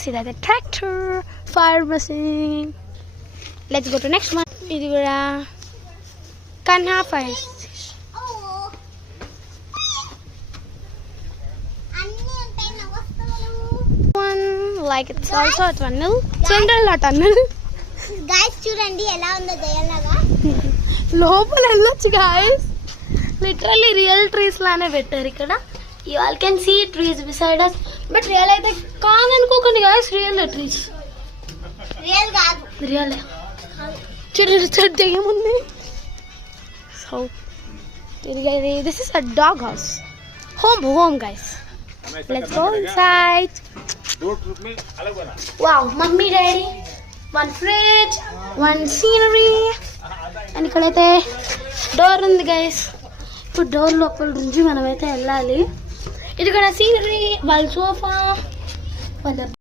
గైస్ ఇదైతే tractor fire machine. Let's go to next one. ఇది కూడా Kanha fire one like it's also a tunnel. Cinderella tunnel. Guys చూడండి ఎలా ఉందో దయలాగా. లోపల వెళ్ళొచ్చు guys. Literally real trees లానే పెట్టారు ఇక్కడ. You all can see trees beside us. But real అయితే కాదనుకోకండి guys, real trees. రియల్ కాదు. Real. చూడండి ఏముంది. So this is a dog house. Home guys. Let's go inside. Wow, mummy daddy, one fridge, one scenery, and ikkadaithe door undi guys. ఇప్పుడు డోర్ లోపల నుంచి మనమైతే వెళ్ళాలి. ఇది కూడా సీనరీ, వాళ్ళ సోఫా, వాళ్ళ